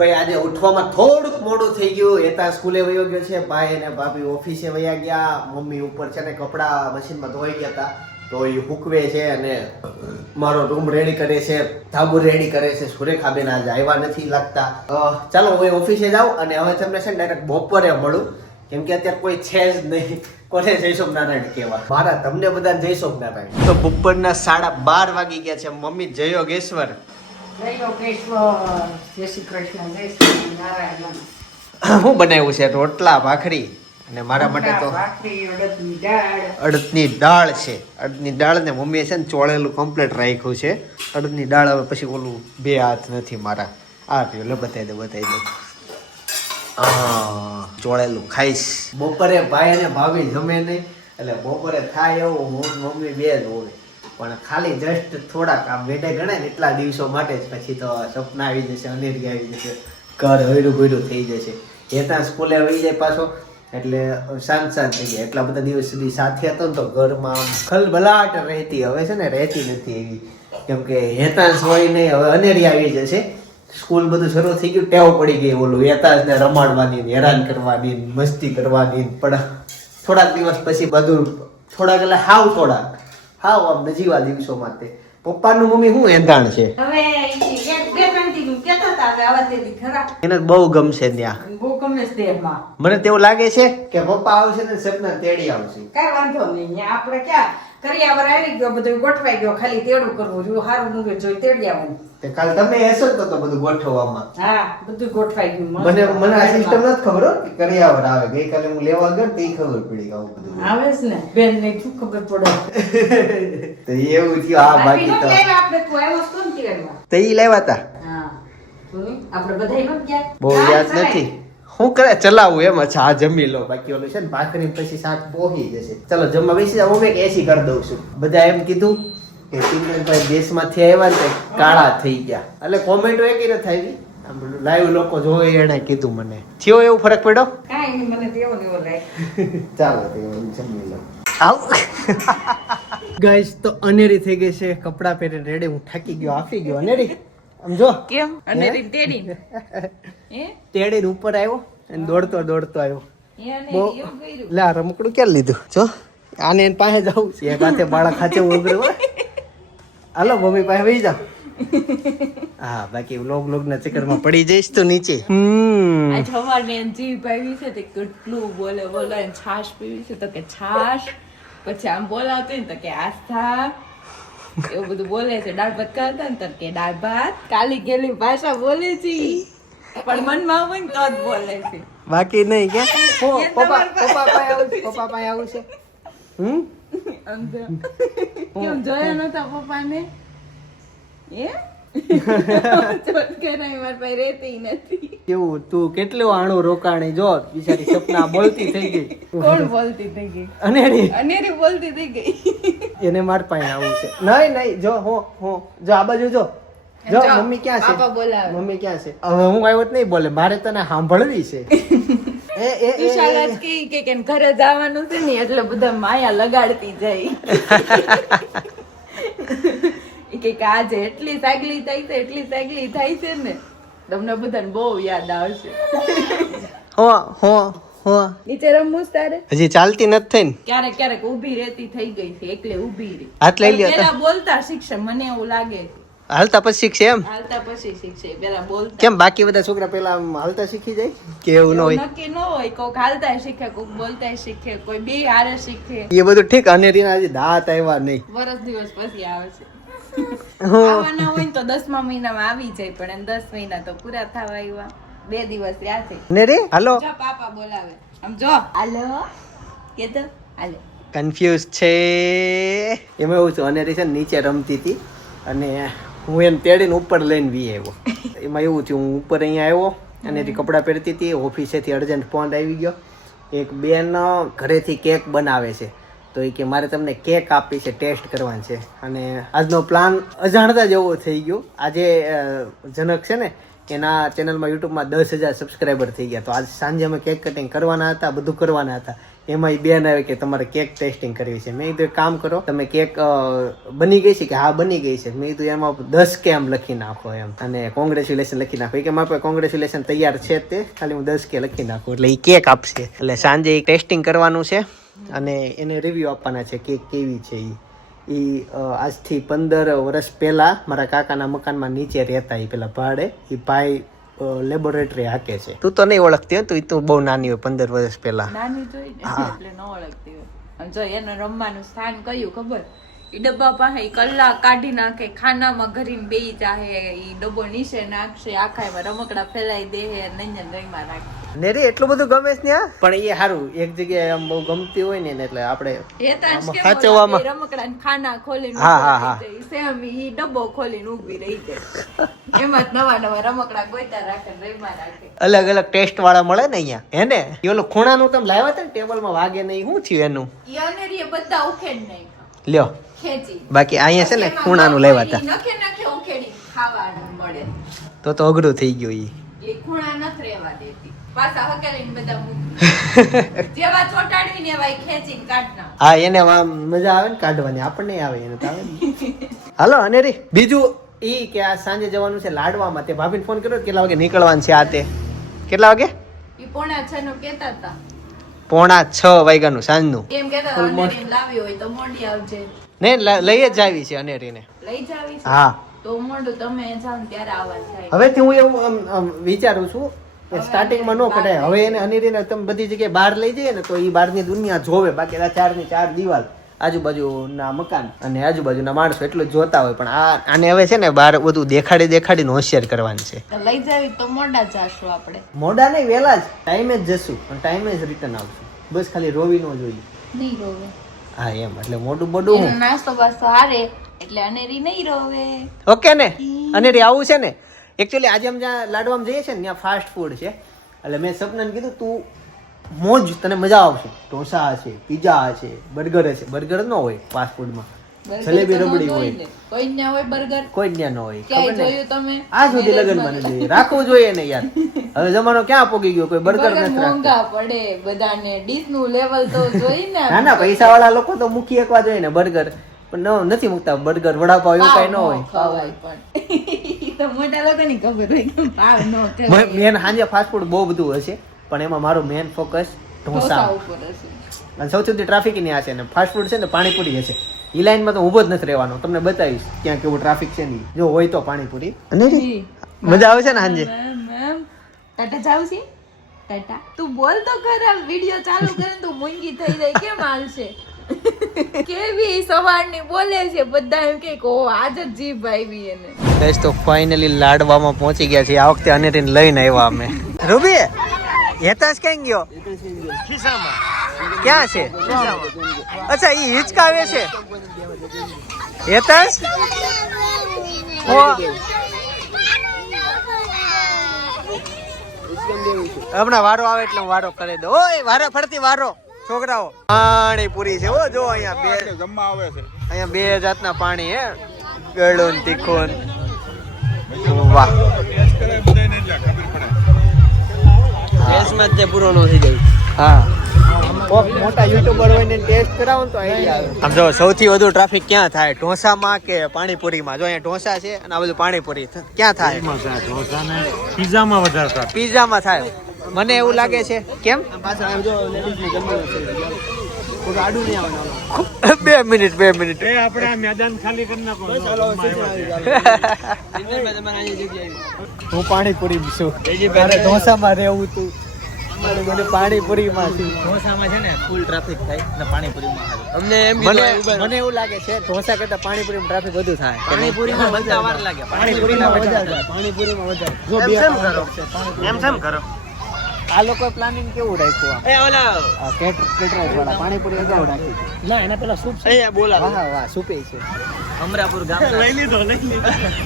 ભાઈ આજે ઉઠવામાં થોડુંક મોડું થઈ ગયું. એતા સ્કૂલે વયો ગયો છે, ભાઈ અને ભાભી ઓફિસે વયા ગયા, મમ્મી ઉપર છે ને કપડા મશીનમાં ધોઈ ગયા હતા તો એ હુકવે છે અને મારો રૂમ રેડી કરે છે, ધાબુ રેડી કરે છે. સુરેખાબેન આજે આવ્યા નથી લાગતા. ચાલો હું ઓફિસે જાઉં અને હવે તમને છે ને ડાયરેક્ટ બપોરે મળું, કેમ કે અત્યારે કોઈ છે જ નહીં. કોને જય સોમનારાયણ કહેવા? મારા તમને બધાને જય સોમનારાયણ. તો બપોરના 12:30 વાગી ગયા છે. મમ્મી જય યોગેશ્વર. શું બનાવ્યું છે? રોટલા ભાખરી અને મારા માટે તો અડદની દાળ છે. અડદની દાળ ને મમ્મીએ છે ને ચોળેલું કમ્પ્લીટ રાખ્યું છે. અડદની દાળ હવે પછી ઓલું બે હાથ નથી મારા. આ રહ્યું, લે બતાવી દો. હા, ચોળેલું ખાઈશ. બપોરે ભાઈ અને ભાભી જમે નહીં એટલે બપોરે થાય એવું હું મમ્મી બે જ હોય, પણ ખાલી જસ્ટ થોડાક આમ વેડે ગણાય ને એટલા દિવસો માટે જ. પછી તો સપના આવી જશે, અનેરી આવી જશે, ઘર હૈરું ભૈરું થઈ જશે. એ ત્યાં સ્કૂલે આવી જાય પાછો એટલે શાંત થઈ જાય. એટલા બધા દિવસ સુધી સાથે હતો ને તો ઘરમાં ખલબલાટ રહેતી. હવે છે ને રહેતી નથી એવી, કેમ કે હેતાંશ હોય નહીં, હવે અનેરી આવી જશે. સ્કૂલ બધું શરૂ થઈ ગયું, ટેવ પડી ગઈ ઓલું હેતાંશને રમાડવાની, હેરાન કરવાની, મસ્તી કરવાની. પણ થોડાક દિવસ પછી બધું થોડાક એટલે હાવ આમ નજીવા દિવસોમાં તે પપ્પાનું મમ્મી શું એંધાણ છે. એને બહુ ગમશે ત્યાં. મને તેવું લાગે છે કે પપ્પા આવશે ને સપના તેડી આવશે. કઈ વાંધો નહીં, આપણે ક્યાં કરિયાવર આવી ગયો, બધું ગોઠવાઈ ગયો, ખાલી તેડું કરવું જો સારું મૂકે જોઈ તેડી આવવાનું. તે કાલ તમે હશો તો બધું ગોઠવવામાં. હા, બધું ગોઠવાઈ ગયું. મને આ સિસ્ટમ નથી ખબર હો કે કરિયાવર આવે. ગઈકાલે હું લેવા ગયો તો ખબર પડી આવું બધું આવે છે ને. બેન ને શું ખબર પડે? તો એવું થયું. આ બાકી તો આપણે કોઈ આવ્યો કોણ કેવા તે ઈ લાવ્યા હતા. હા, આપણે બધાય નો ગયા. બહુ યાદ નથી. હું કરે ચલાવું એમ. અચ્છા, આ જમી લો. બાકી ઓલું છે ને ભાખરી પછી શાક પોહી જશે. ચલો જમવા બેસી જાવ. હું એક એસી કરી દઉં છું. બધા એમ કીધું કે પિંગલભાઈ દેશમાંથી આવ્યા ને કાળા થઈ ગયા. એટલે કોમેન્ટો એક ન થાય, લાઈવ લોકો જોવે એને કીધું. મને થયો એવું ફરક પડ્યો કાઈ નહીં, મને તેવો neવો લાગે. ચાલો તે જમી લો. આવ ગાઈસ, તો અનેરી થઈ ગઈ છે. કપડા પહેરીને રેડી. હું થાકી ગયો, આફી ગયો. અનેરી આમ જો કેમ અનેરી તેડી તેડી ઉપર આવ્યો અને દોડતો આવ્યો. એને એવું કર્યું. લે આ રમકડું ક્યાં લીધું? જો આને એની પાસે જવું છે. એક હાથે બાળક હાથે ઉભર્યો. હાલો મમ્મી પાસે વહી જાવ. હા, બાકી વ્લોગ ના ચક્કરમાં પડી જઈશ તો નીચે. આ સવારને જીવ પાવી છે તે કેટલું બોલે છાશ પીવી છે તો કે છાશ, પછી આમ બોલાવતો ને તો કે આસ્થા, એવું બધું બોલે છે. દાળ ભાત કરતા ને તો કે દાળ ભાત. કાલી ગેલી ભાષા બોલે છે પણ મનમાં હોય ને તો જ બોલે છે, બાકી નહીં. કે પપ્પા પાસે આવું છે. કેમ જોયા નતા પપ્પાને? મારા પાસે રહેતી નથી. કેવું તું કેટલું આણું રોકાણી. જો બિચારી સપના બોલતી થઈ ગઈ. કોણ બોલતી થઈ ગઈ? અનેરી બોલતી થઈ ગઈ. એને માર પાસે આવું છે. નહીં જો જો આ બાજુ જો મમ્મી ક્યાં છે? પાપા બોલાવે. મમ્મી ક્યાં છે? હવે હું આવ્યો જ નહીં બોલે. મારે તને સાંભળવી છે. વિશાલ જ કે ઘરે જવાનું છે ને એટલે બધા માયા લગાડતી જાય. કે આજે એટલી સાગલી થાય છે ને તમને બધાને બહુ યાદ આવશે. નીચે રમવું છે તારે? હજી ચાલતી નથી થઈ ને? ક્યારેક ઊભી રહેતી થઈ ગઈ છે, એકલે ઊભી રહી. હાથ લઈ લ્યો. પેલા બોલતા શીખશે મને એવું લાગે. હાલતા પછી શીખશે એમ? હાલતા પછી શીખશે, પેલા બોલતા. કેમ બાકી બધા છોકરા પેલા હાલતા શીખી જાય કે એવું ન હોય? નક્કી ન હોય. કોક હાલતા શીખે, કોક બોલતા શીખે, કોઈ બે હારે શીખે. એ બધું ઠીક. અનેરીના હજી દાંત આવ્યા નહીં. વર્ષ દિવસ પછી આવે છે. આવવાના હોય ને તો 10મા મહિનામાં આવી જાય, પણ એમ 10 મહિના તો પૂરા થવા આવ્યા. 2 દિવસ રહ્યા છે. અનેરી હાલો. જો પાપા બોલાવે. આમ જો હાલો કે તો હાલો. કન્ફ્યુઝ છે. એમાં એવું છે, અનેરી છે નીચે રમતી હતી અને હું એને તેડીને ઉપર લઈને વી આવ્યો. એમાં એવું થયું, હું ઉપર અહીંયા આવ્યો અને એથી કપડાં પહેરતી હતી. ઓફિસેથી અર્જન્ટ ફોન આવી ગયો. એક બેન ઘરેથી કેક બનાવે છે તો એ કે મારે તમને કેક આપી છે, ટેસ્ટ કરવાની છે. અને આજનો પ્લાન અજાણતા જેવો થઈ ગયો. આજે જનક છે ને એના ચેનલમાં યુટ્યુબમાં 10,000 સબસ્ક્રાઈબર થઈ ગયા. તો આજ સાંજે અમે કેક કટિંગ કરવાના હતા, બધું કરવાના હતા. એમાં ઈ બેન આવે કે તમારે કેક ટેસ્ટિંગ કરવી છે. મેં કીધું એક કામ કરો, તમે કેક બની ગઈ છે કે હા બની ગઈ છે. મેં કીધું એમાં 10 કે એમ લખી નાખો એમ, અને કોંગ્રેચ્યુલેશન લખી નાખો. કે મારા પાસે કોંગ્રેચ્યુલેશન તૈયાર છે તે, ખાલી હું 10 કે લખી નાખું એટલે ઈ કેક આપશે. એટલે સાંજે ટેસ્ટિંગ કરવાનું છે અને એને રિવ્યુ આપવાના છે કેક કેવી છે. ઈ આજથી 15 વર્ષ પહેલા મારા કાકાના મકાનમાં નીચે રહેતા, ઈ પેલા ભાડે. ઈ ભાઈ લેબોરેટરી હાકે છે. તું તો નહીં ઓળખતી હોય, તું બહુ નાની હોય 15 વર્ષ પહેલા. નાની જોઈ ને એટલે ન ઓળખતી હોય. અને જો એને રમવાનું સ્થાન કયું ખબર? ઈ ડબ્બા પાસે ઈ કલાક કાઢી નાખે, ખાનામાં ઘરીને બેઈ જાહે, ઈ ડબ્બો નીચે નાખશે, આખામાં રમકડા ફેલાઈ દે, નંજન રહીમાં રાખે. ને રે એટલું બધું ગમે છે ત્યાં, પણ એ સારું એક જગ્યાએ આમ બહુ ગમતી હોય ને એટલે આપણે સાચવવામાં રમકડા ખાના ખોલીને સેમ ઈ ડબ્બો ખોલીને ઊભી રહી જાય. એમાં જ નવા નવા રમકડા ગોઈતા રાખે, રહીમાં રાખે. અલગ અલગ ટેસ્ટ વાળા મળે ને અહીંયા, હે ને? એ ઓલો ખૂણાનું તમે લાવ્યા હતા ને ટેબલમાં વાગે નહીં, શું થયું એનું? ઈ અનેરી બધા ઉખેડ નહીં લ્યો ખેંચી. બાકી અહીંયા છે ને ખૂણાનું લાવ્યા હતા. નખે ઉખેડી ખાવાનું મળે તો અઘરું થઈ ગયું ઈ. એ ખૂણા નથી રહેવા દેતી, પાછા હકેલીને બધા મૂકી જેવા ચોટાડવીને એવા ખેંચીને કાઢના. હા, એને મજા આવે ને કાઢવાની, આપણને આવે એને તો આવે ને. હાલો અનેરી, બીજું ઈ કે આ સાંજે જવાનું છે લાડવામાં. તે ભાભીને ફોન કર્યો કેટલા વાગે નીકળવાનું છે? આ તે કેટલા વાગે? ઈ 5:45 નું કહેતા હતા. 5:45 વાગ્યાનું સાંજનું એમ કહેતા હતા અનેરીને લાવી હોય તો મોડી આવજે. ને લઈ જ જાવી છે અનેરીને. લઈ જાવી છે? હા. તો મોડું તમે જાવ ત્યારે આવવા થાય. હવેથી હું એવું વિચારું છું કે સ્ટાર્ટિંગમાં નો કઢાય. હવે એને અનેરીને તમે બધી જગ્યાએ બહાર લઈ જઈએ ને તો એ બહારની દુનિયા જોવે. બાકી આ 4 દિવાલ, આજુબાજુના મકાન અને આજુબાજુના માણસો એટલું જ જોતા હોય. પણ આને હવે છે ને બહાર બધું દેખાડીને હોશિયાર કરવાની છે. લઈ જાવી તો મોડા જાશું આપણે. મોડા નહીં, વહેલા જ ટાઈમે જ જશું પણ ટાઈમે જ રિટર્ન આવશું. બસ ખાલી રોવી નો જોઈએ. નહીં રોવે. હા એમ, એટલે મોડું એનો નાસ્તો બાસ્તો હારે એટલે અનેરી નહીં રોવે. ઓકે ને? અનેરી આવું છે ને. એકચ્યુઅલી આજે અમે જ્યાં લાડવામાં જઈએ છીએ ને ત્યાં ફાસ્ટ ફૂડ છે. એટલે મેં સપનાને કીધું તું મોજ, તને મજા આવશે. ઢોસા હશે, પીઝા હશે, બર્ગર હશે. બર્ગર ન હોય ફાસ્ટ ફૂડમાં, જલેબી રબડી હોય. કોઈ ત્યાં હોય બર્ગર? કોઈ ત્યાં ન હોય. ક્યાંય જોયું તમે? આ સુધી લગનમાં નથી જોયું. રાખવું જોઈએ ને યાર, હવે જમાનો ક્યાં પોગી ગયો, કોઈ બર્ગર નથી રાખતો. મોંઘા પડે બધાને, ડીશ નું લેવલ તો જોઈ ને. ના પૈસા વાળા લોકો તો મૂકી એકવા જોઈએ ને બર્ગર, પણ નથી મૂકતા બર્ગર, વડાપાવ એવું કઈ ન હોય. ખવાય પણ તો મોટા લોકોની ખબર હોય કે ભાવ ન કહેવાય. મેન સાંજે ફાસ્ટ ફૂડ બહુ બધું હશે પણ એમાં મારો મેન ફોકસ ઢોસા ઉપર હશે. અને સૌથી વધુ ટ્રાફિક ની આ છે ને ફાસ્ટ ફૂડ છે ને પાણીપુરી હશે. ઈ લાઈનમાં તો ઊભો જ નથી રહેવાનો, તમને બતાવીશ ક્યાં કેવું ટ્રાફિક છે નહીં. જો હોય તો પાણીપુરી. મજા આવે છે ને સાંજે? ટાટા જાવ છે? ટાટા તું બોલ તો ખરા, વિડિયો ચાલુ કરે તું મૂંગી થઈ જાય કેમ હાલશે? કેવી સવારની બોલે છે, બધા એમ કે ઓ આજ જ જીભ આવી એને. ગાઈસ તો ફાઇનલી લાડવામાં પહોંચી ગયા છે. આ વખતે અનેરીને લઈને આવ્યા અમે. રૂબી હેતાશ ક્યાં ગયો? ક્યાં છે? અચ્છા ઈ હિચકાવે છે. હેતાશ હમણાં વારો આવે એટલે હું વારો કરી દઉં. ઓય વારે ફરતી વારો છોકરાઓ. પાણીપુરી છે હો, જો અહીંયા બે જાતના પાણી હે, ગળું ને તીખું. વાહ, પૂરો ન થઈ જાય. હા, મોટા યુટ્યુબર હોય ને ટેસ્ટ કરાવો ને તો આઈડિયા આવે. આમ જો સૌથી વધુ ટ્રાફિક ક્યાં થાય, ઢોસામાં કે પાણીપુરીમાં? જો અહીંયા ઢોસા છે અને આ બધું પાણીપુરી ક્યાં થાય? પીઝામાં વધારે થાય. પીઝામાં થાય મને એવું લાગે છે. કેમ? 2 મિનિટ આપણે આ મેદાન ખાલી કરી નાખો. હું પાણીપુરી છું, મારે ઢોસામાં રહેવું તું, મને પાણીપુરીમાં છું. ઢોસામાં છે ને ફૂલ ટ્રાફિક થાય ને પાણીપુરીમાં અમને મને એવું લાગે છે ઢોસા કરતા પાણીપુરીમાં ટ્રાફિક વધુ થાય. પાણીપુરીમાં બધા વાર લાગે. પાણીપુરીમાં વધારે. એમ કરો. આ લોકો પ્લાનિંગ કેવું રાખ્યું? એ ઓલા કેટરર્સ વાળા પાણીપુરી અગાઉ રાખી. ના એના પેલા સૂપ છે. એ બોલા વાહ સૂપે છે. અમરાપુર ગામના લઈ લીધો.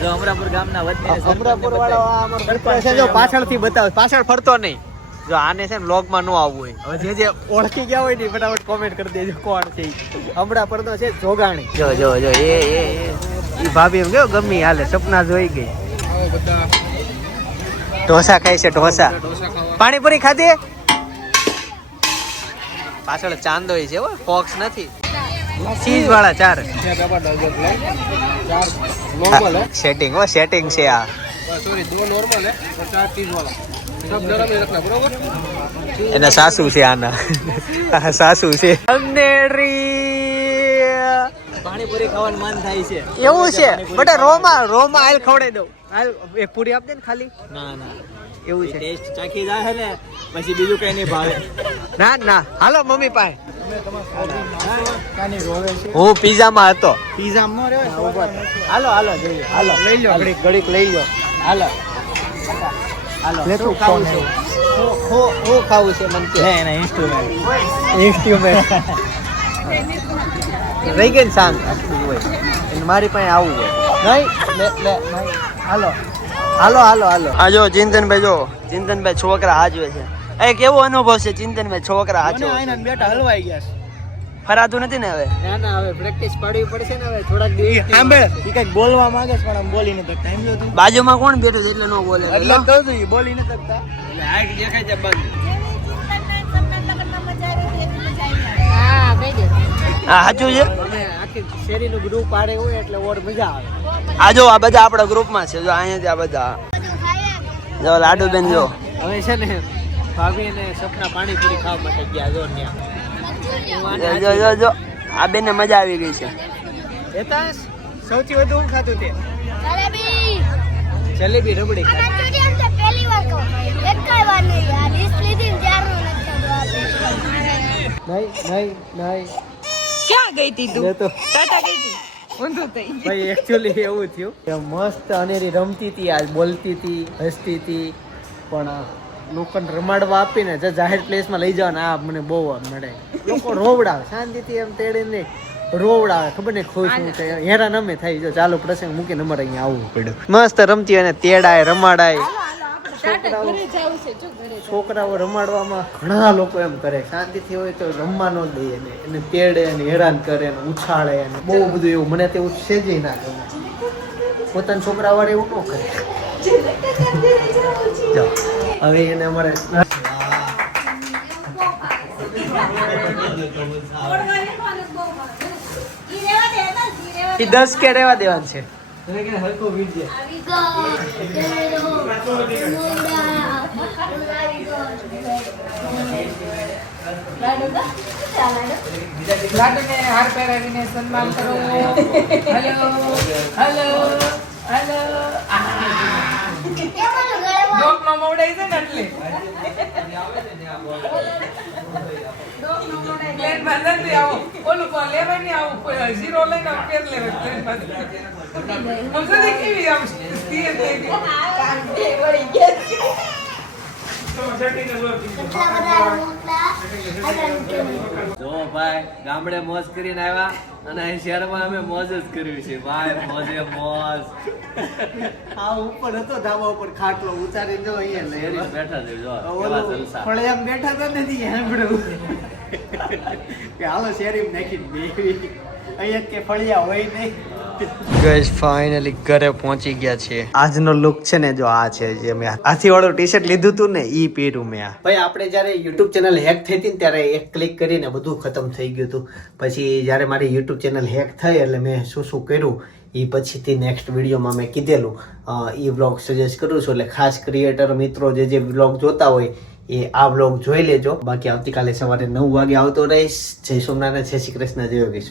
જો અમરાપુર ગામના વતની અમરાપુર વાળા અમારો મિત્ર છે. જો પાછળથી બતાવ, પાછળ ફરતો નહીં. જો આને છે ને વ્લોગમાં નો આવવું હોય, હવે જે ઓળખી ગયા હોય ને ફટાફટ કોમેન્ટ કરી દેજો કોણ છે. અમરાપુર તો છે જોગાણી. જો એ ભાભી એમ કેવો ગમી હાલે, સપના જોઈ ગઈ. ઢોસા ખાય છે, ઢોસા. પાણીપુરી ખાધી? પાછળ ચાંદોઈ છે હો, ફોક્સ નથી. ચીઝ વાળા 4 સેટિંગ હો, સેટિંગ છે આ. सॉरी 2 नॉर्मल है और 4 चीज वाला सब गरम ही रखना बरोबर એના સાસુ છે આના સાસુ છે. પાણીપુરી ખાવાનું મન થાય છે. એવું છે બટા રોમાં હાલ ખવડાવી દઉં. હાલ એક પૂરી આપ દે ને ખાલી. ના ના એવું છે. ટેસ્ટ ચાખી જાય ને પછી બીજું કઈ નહીં ભાવે. ના હાલો મમ્મી પાસે. હું પિઝામાં હતો. પીઝા માં રે હાલો જઈએ. હાલો લઈ લો ઘડીક લઈ લો. હાલો લે તું ખાવું છે. હું ખાવું છે મને કે. એના ઇન્સ્ટ્રુમેન્ટ રહી ગઈ ને શાંત હોય એને મારી પાસે આવવું હોય નહીં. લે હાલો આ જો ચિંતનભાઈ જો ચિંતનભાઈ છોકરા હાજવે છે. એ કેવો અનુભવ છે ચિંતનભાઈ છોકરા હાજવે बेटा हलवाई गया ફરાતું નથી ને હવે. ના હવે પ્રેક્ટિસ પાડવી પડશે ને હવે થોડાક દિવસ. સાંભળ ઈ કઈક બોલવા માંગે છે પણ આમ બોલી ન શકતા એમ જો તું બાજુમાં કોણ બેઠું છે એટલે ન બોલે. એટલે કહું છું ઈ બોલી ન શકતા એટલે આગ દેખાય છે બંધ હા બેજો હા સાચું છે. અમે આખી શેરીનું ગ્રુપ પાડે હોય એટલે ઓર મજા આવે. આ જો આ બધા આપણા ગ્રુપમાં છે. જો અહીંયા આ બધા જો લાડુ બેન જો હવે છે ને ભાભી અને સપના પાણીપુરી ખાવા માટે ગયા જો ત્યાં. જો આ બેન ને મજા આવી ગઈ છે. એતાસ સૌથી વધુ હું ખાતું તે જલેબી જલેબી રબડી અને ચૂડિયમ તે પહેલી વાર કહું એકય વાર નહીં યાર ડિશ લીધી ને ત્યારનું નથી નહીં ક્યાં ગઈ તી તું લે તો ટાટા ગઈ તી ઊંધું થઈ ગયું. ભાઈ એકચ્યુઅલી એવું થયું કે મસ્ત અનેરી રમતી હતી, આજ બોલતી હતી, હસતી હતી, પણ લોકોને રમાડવા આપીને જે જાહેર પ્લેસમાં લઈ જવાના આ મને બહુ નડે. લોકો રોવડાવે શાંતિથી એમ તેડીને રોવડાવે ખબર નહીં ખુશ હું કે હેરાન અમે થઈ જો ચાલો પ્રસંગ મૂકીને અમારે અહીંયા આવવું પડ્યું. મસ્ત રમતી અને તેડાય રમાડાય. ટાટા ઘરે જાવું છે જો ઘરે જાવું. છોકરાઓ રમાડવામાં ઘણા લોકો એમ કરે શાંતિથી હોય તો રમવા ન દે એને તેડે અને હેરાન કરે અને ઉછાળે અને બહુ બધું એવું મને તેવું સેજે ના ગમે. પોતાના છોકરા વાળે એવું ન કરે. જાઓ. હવે એને અમારે ઈ 10 કે રહેવા દેવાનું છે. આવી ગયો લાડુને હાર પહેરાવીને સન્માન કરો. હેલો ડોક નો મોવડાઈ છે ને એટલે પ્લેન માં નથી આવો ઓલું કો લેવાય નહીં આવું ઝીરો લઈને આવું પેર લેવાય પ્લેન માં સમજો કેવી આમ સ્થિર થઈ ગઈ વળી ગયા કેટલા બધા મોટા જો ભાઈ ગામડે મોજ કરીને આવ્યા અને અહીં શહેરમાં અમે મોજ જ કર્યું છે ભાઈ. મોજે મોજ. આ ઉપર હતો ધાબા ઉપર ખાટલો ઉતારી જો અહીંયા શેરી બેઠા છે જો કેવા ઓલો જલસા. ફળિયામાં બેઠા તો નથી સાંભળ્યું કે હાલો શેરીમાં નાખીને બેહી અહીંયા કે ફળિયા હોય નહીં. ગાઈસ ફાઇનલી ઘરે પહોંચી ગયા છે. આજનો લુક છે ને જો આ છે જે મેં હાથી વાળું ટી-શર્ટ લીધું હતું ને ઈ પહેર્યું મેં. ભાઈ આપણે જ્યારે YouTube ચેનલ હેક થઈ હતી ને ત્યારે એક ક્લિક કરીને બધું ખતમ થઈ ગયું હતું. પછી જ્યારે મારી YouTube ચેનલ હેક થઈ એટલે મેં શું કર્યું એ પછીથી નેક્સ્ટ વિડીયોમાં મેં કીધેલું એ વ્લોગ સજેસ્ટ કરું છું. એટલે ખાસ ક્રિએટર મિત્રો જે વ્લોગ જોતા હોય એ આ વ્લોગ જોઈ લેજો. બાકી આવતીકાલે સવારે 9 વાગે આવતો રહીશ. જય સોમનાથ, જય શ્રી કૃષ્ણ, જય યોગેશ.